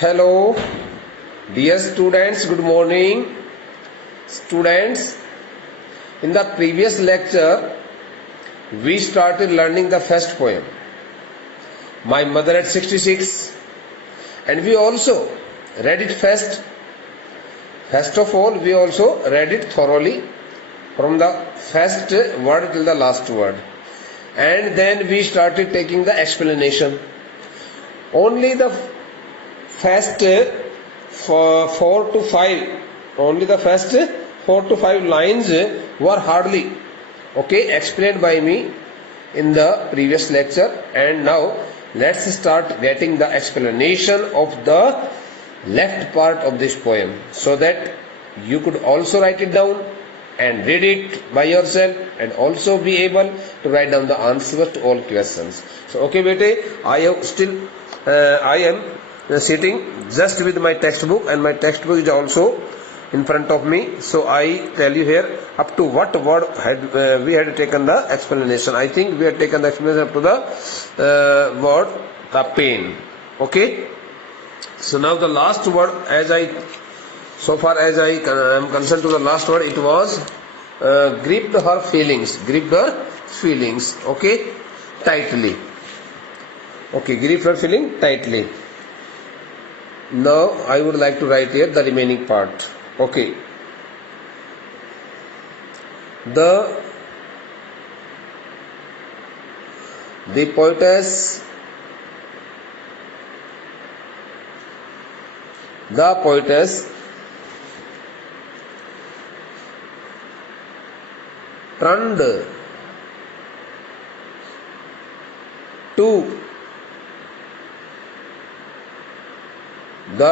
Hello, dear students, good morning. Students, in the previous lecture, we started learning the first poem, My Mother at 66, and we also read it first. First of all, we also read it thoroughly from the first word till the last word, and then we started taking the explanation. Only the first only the first 4 to 5 lines were hardly explained by me in the previous lecture, and now let's start getting the explanation of the left part of this poem so that you could also write it down and read it by yourself and also be able to write down the answers to all questions. So okay bete, I am sitting just with my textbook, and my textbook is also in front of me. So I tell you here up to what word we had taken the explanation. I think we had taken the explanation up to the word the pain. Okay. So now the last word, so far as I am concerned to the last word, it was gripped her feelings. Okay, tightly. Okay, gripped her feeling tightly. Now I would like to write here the remaining part. Okay. The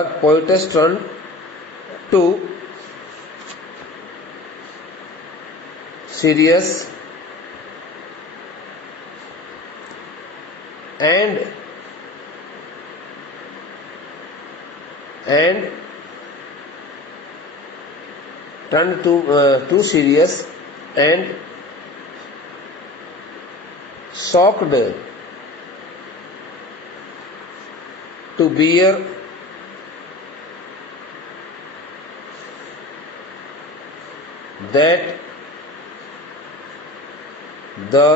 poetess turned to serious and turned to serious and shocked to bear that the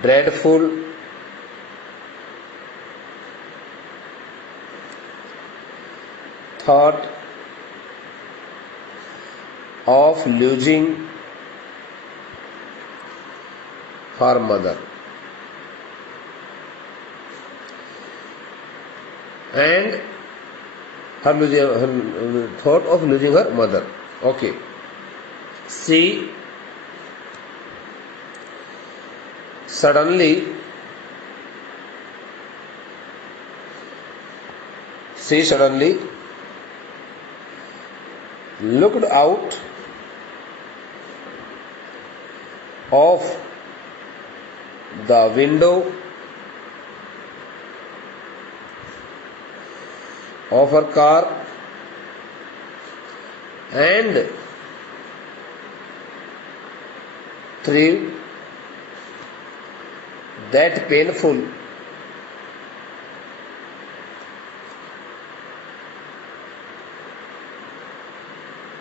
dreadful thought of losing her mother and her thought of losing her mother. Okay. She suddenly looked out of the window of her car and through that painful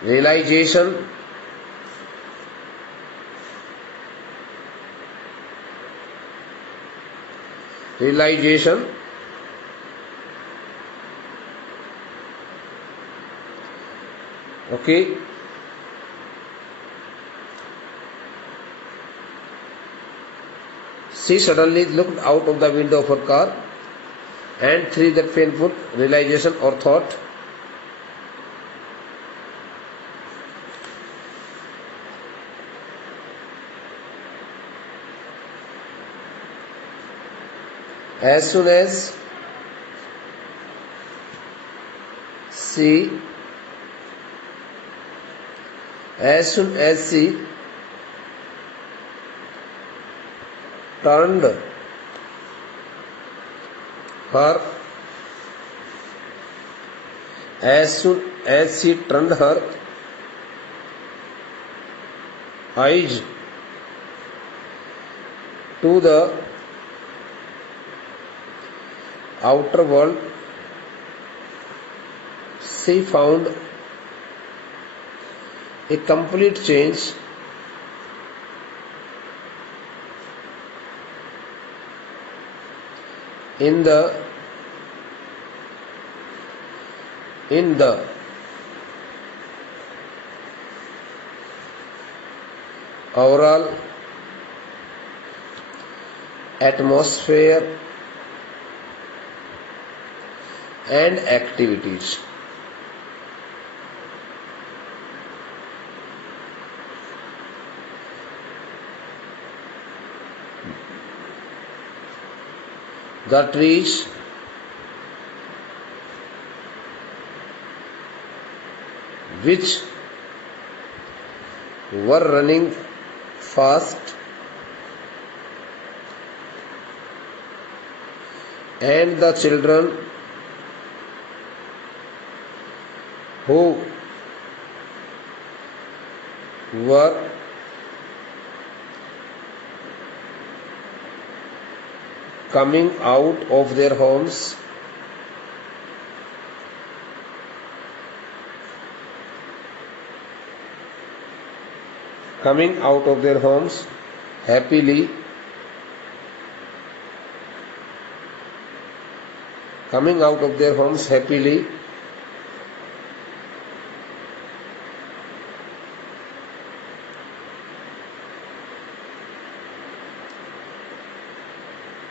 realization okay, she suddenly looked out of the window of her car and through that painful realization or thought as soon as she turned her eyes to the outer world, she found a complete change in the overall atmosphere and activities. The trees which were running fast and the children who were coming out of their homes happily,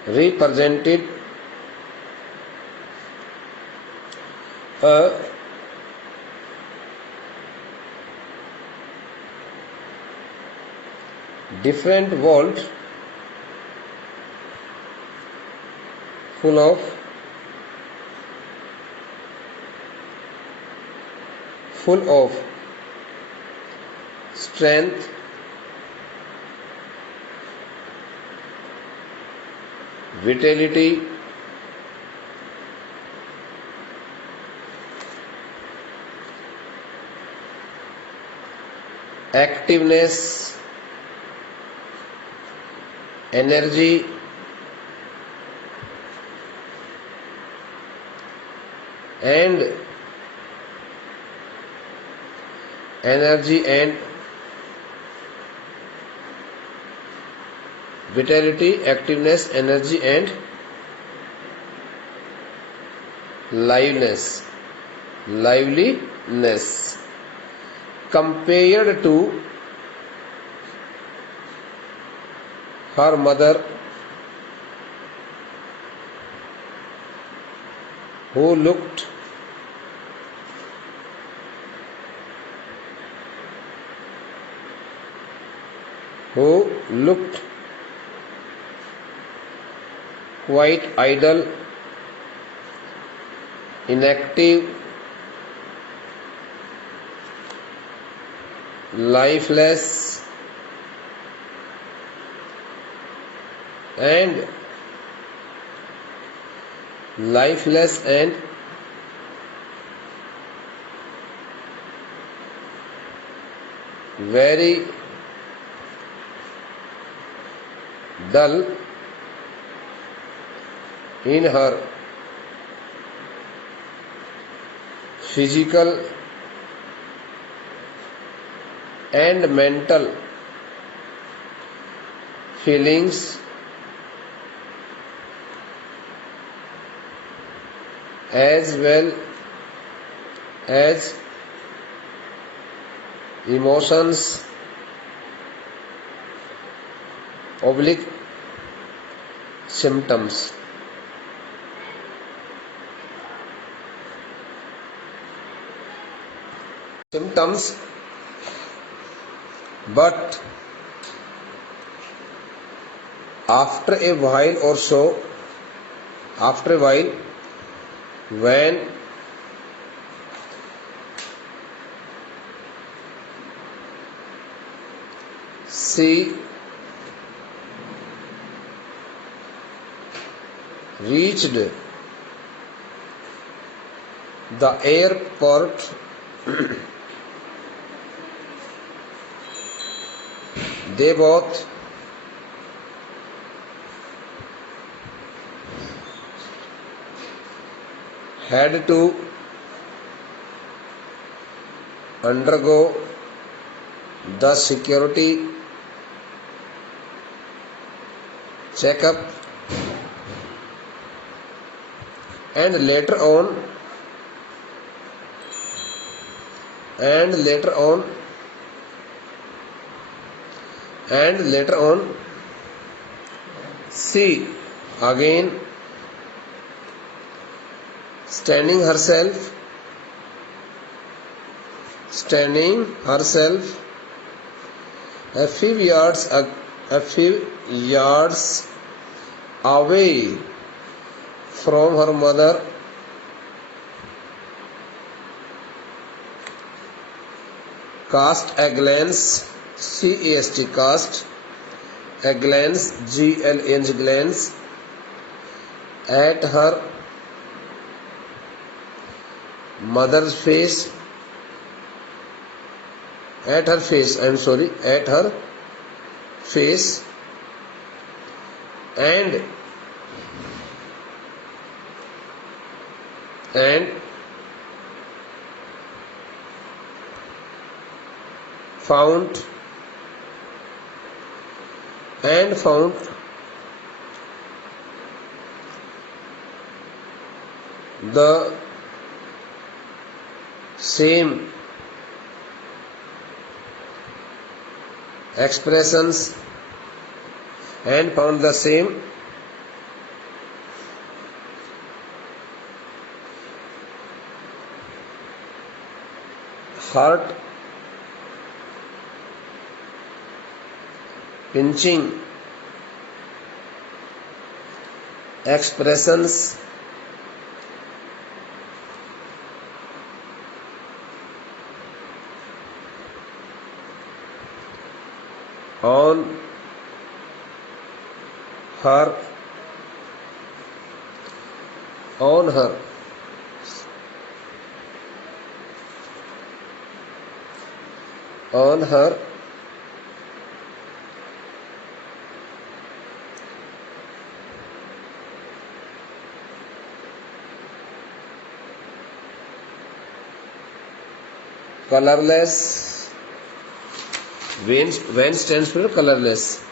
represented a different world full of strength, vitality, activeness, energy, and vitality, activeness, energy, and liveliness compared to her mother, who looked quite idle, inactive, lifeless, and very dull in her physical and mental feelings, as well as emotions oblique symptoms. But after a while, when she reached the airport, they both had to undergo the security checkup and later on she again standing herself a few yards away from her mother, cast a glance, cast a glance, glance at her mother's face, at her face and found the same expressions heart pinching expressions on her colorless. When stands for colorless.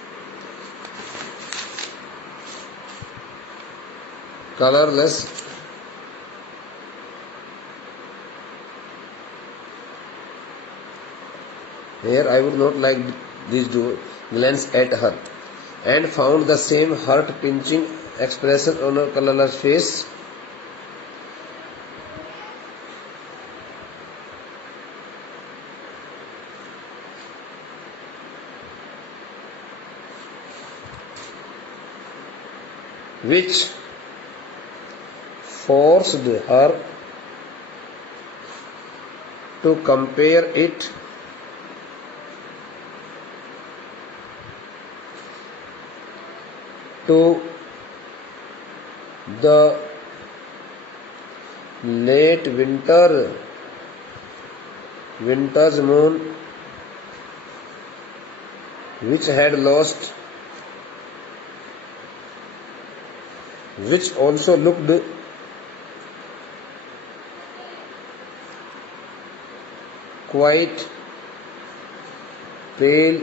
Here I would not like these two. Glance at her and found the same heart-pinching expression on her colorless face. Which forced her to compare it to the late winter's moon, which also looked quite pale,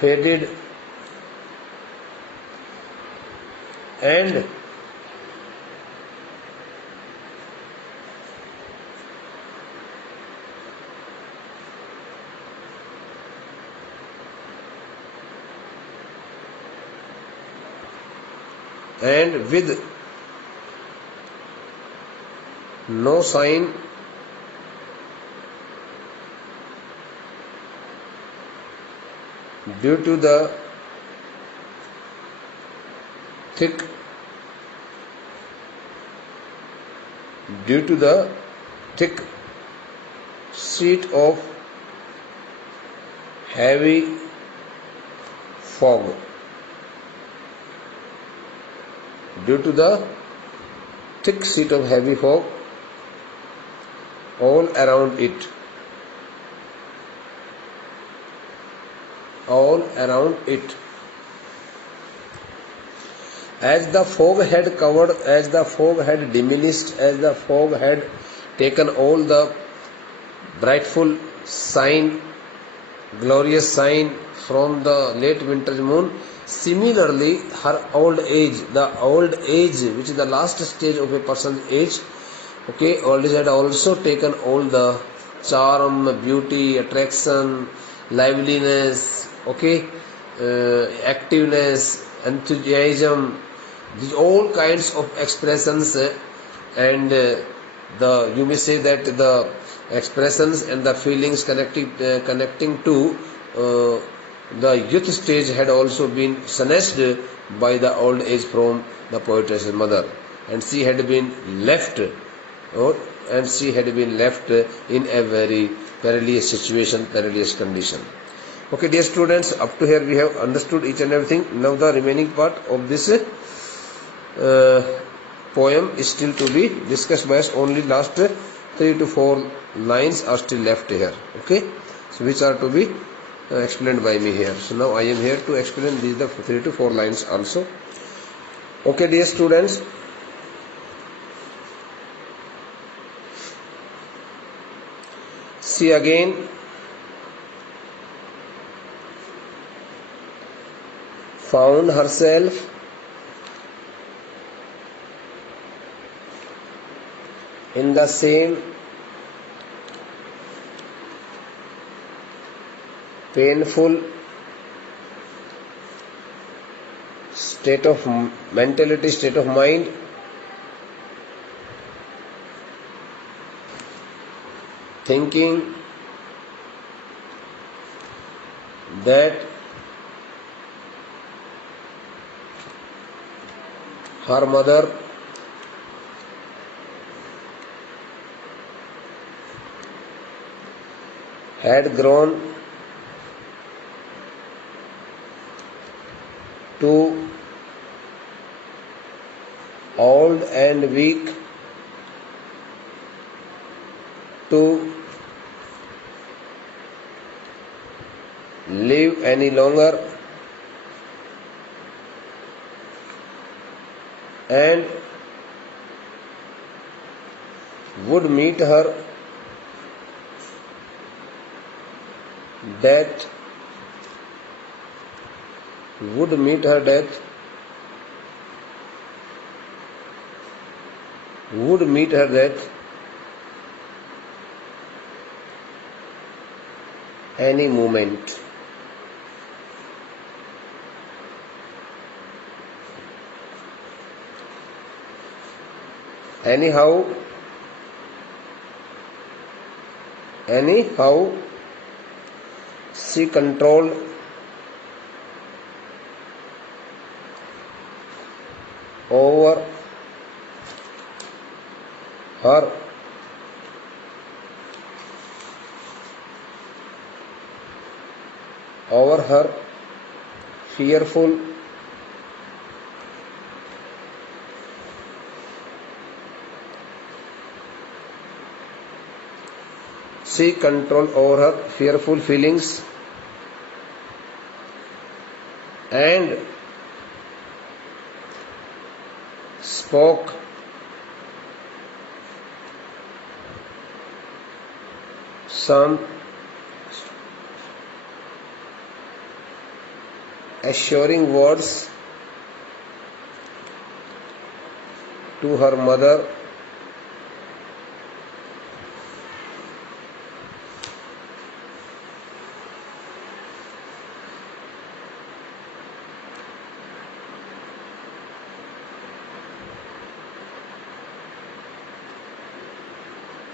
faded, and with no sign due to the thick sheet of heavy fog. Due to the thick sheet of heavy fog all around it. As the fog had covered, as the fog had diminished, as the fog had taken all the brightful sign, glorious sign from the late winter moon, similarly her old age, the old age which is the last stage of a person's age, okay, old age had also taken all the charm, beauty, attraction, liveliness, okay, activeness, enthusiasm, these all kinds of expressions, and the you may say that the expressions and the feelings connecting to uh, the youth stage had also been snatched by the old age from the poetess mother, and she had been left, and she had been left in a very perilous situation, perilous condition. Okay, dear students, up to here we have understood each and everything. Now the remaining part of this poem is still to be discussed by us. Only last 3 to 4 lines are still left here, okay, so which are to be explained by me here. So now I am here to explain these the 3 to 4 lines also. Okay, dear students, she again found herself in the same painful state of mentality, state of mind, thinking that her mother had grown too old and weak to live any longer, and would meet her death, would meet her death, would meet her death any moment. Anyhow, she controlled over her fearful she controlled over her fearful feelings and spoke some assuring words to her mother,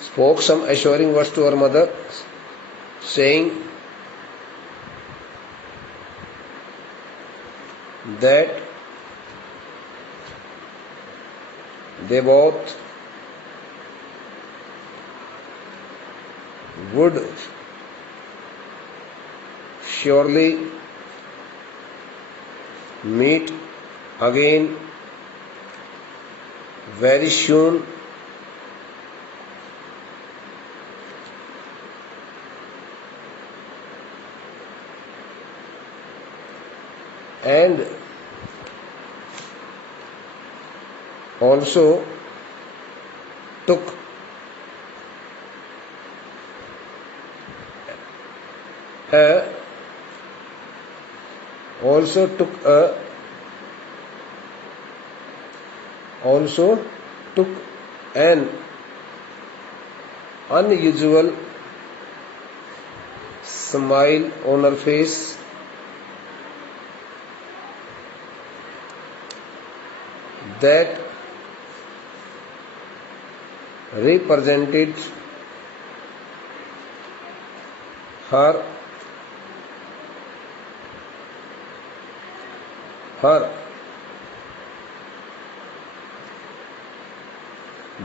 spoke some assuring words to her mother, saying that they both would surely meet again very soon, and also took a also took an unusual smile on her face that represented her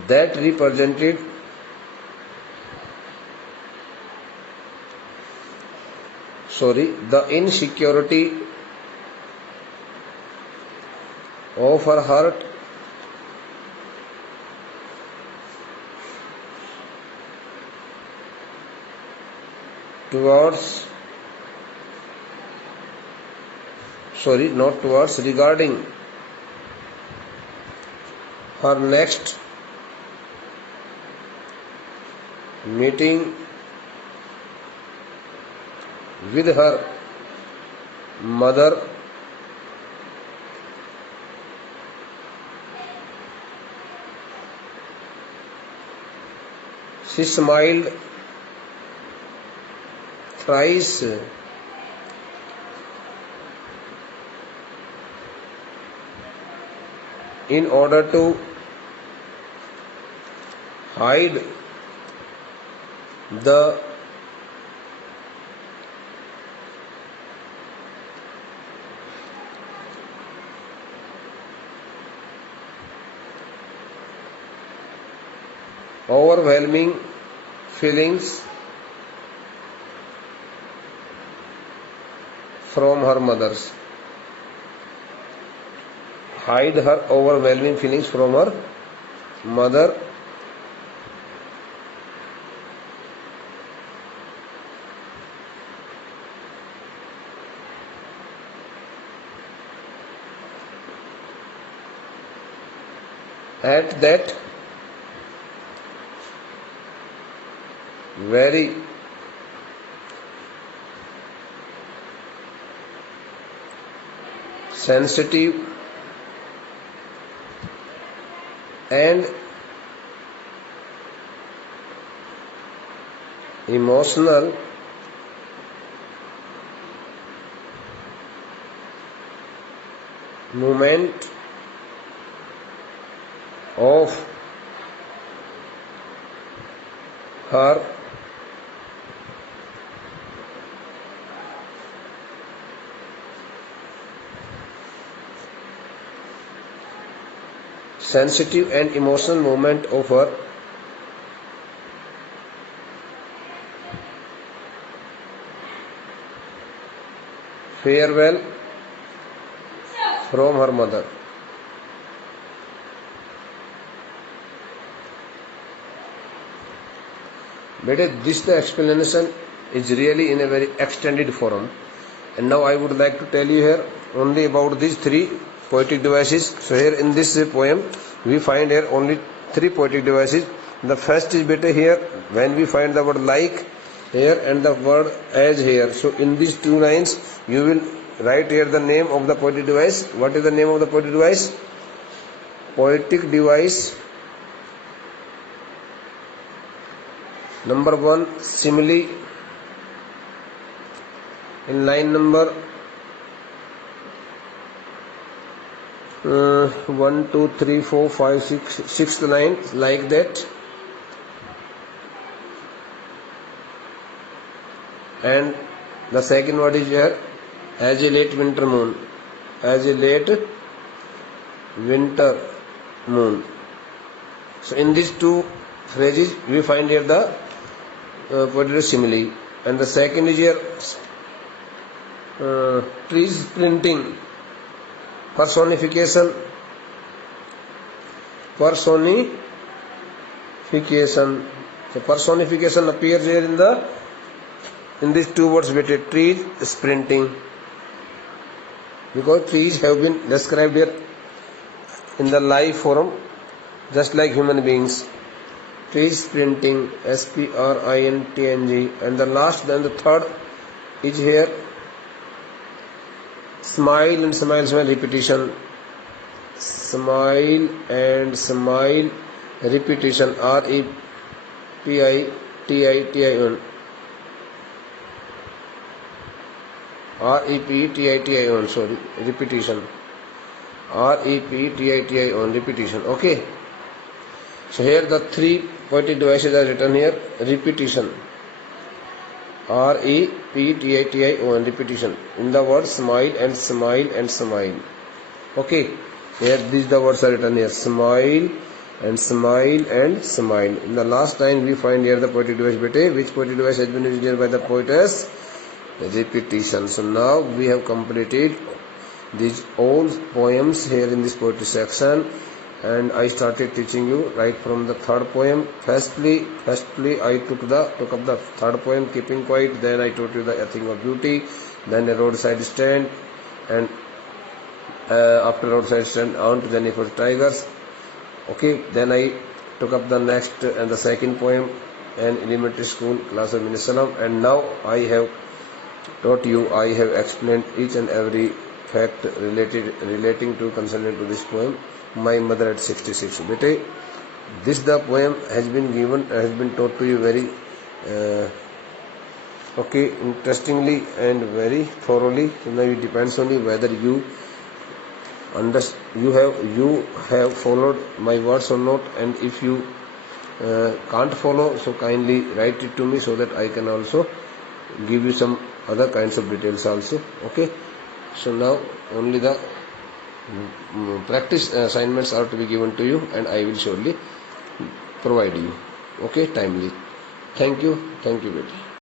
that represented the insecurity of her heart regarding her next meeting with her mother. She smiled thrice in order to hide the overwhelming feelings from her mother's. Hide her overwhelming feelings from her mother. At that very sensitive and emotional moment of her sensitive and emotional moment of her farewell from her mother. Beta, this the explanation is really in a very extended form, and now I would like to tell you here only about these three poetic devices. So here in this poem we find here only three poetic devices. The first is beta here when we find the word like here and the word as here. So in these two lines you will write here the name of the poetic device. What is the name of the poetic device? Poetic device number 1, simile. In line number 1, 2, 3, 4, 5, 6, 6th line, like that. And the second word is here, as a late winter moon. As a late winter moon. So in these two phrases we find here the poetic simile. And the second is here trees printing, personification. So personification appears here in these two words, trees sprinting, because trees have been described here in the live form just like human beings. Trees printing, sprinting, and the last, then the third is here. Smile and smile, smile, repetition. Smile and smile, repetition. Repetition. Repetition. Sorry, repetition. Repetition. Repetition. Okay. So here the three poetic devices are written here. Repetition. Repetition. Repetition. In the word smile and smile and smile. Okay. Here these the words are written here. Smile and smile and smile. In the last line we find here the poetic device. Bete, which poetic device has been used here by the poetess? Repetition. So now we have completed these all poems here in this poetry section, and I started teaching you right from the third poem. Firstly I took up the third poem, Keeping Quiet. Then I taught you the A Thing of Beauty, then a Roadside Stand, and after Roadside Stand Aunt, then it was Tigers. Okay, then I took up the next and the second poem, an elementary school class of Minisalam, and now I have taught you, I have explained each and every fact relating to concerning to this poem, My Mother at 66. Bete, this the poem has been taught to you very interestingly and very thoroughly. So now it depends on you whether you have followed my words or not, and if you can't follow, so kindly write it to me so that I can also give you some other kinds of details also. Okay, so now only the practice assignments are to be given to you, and I will surely provide you, okay, timely. Thank you, beta.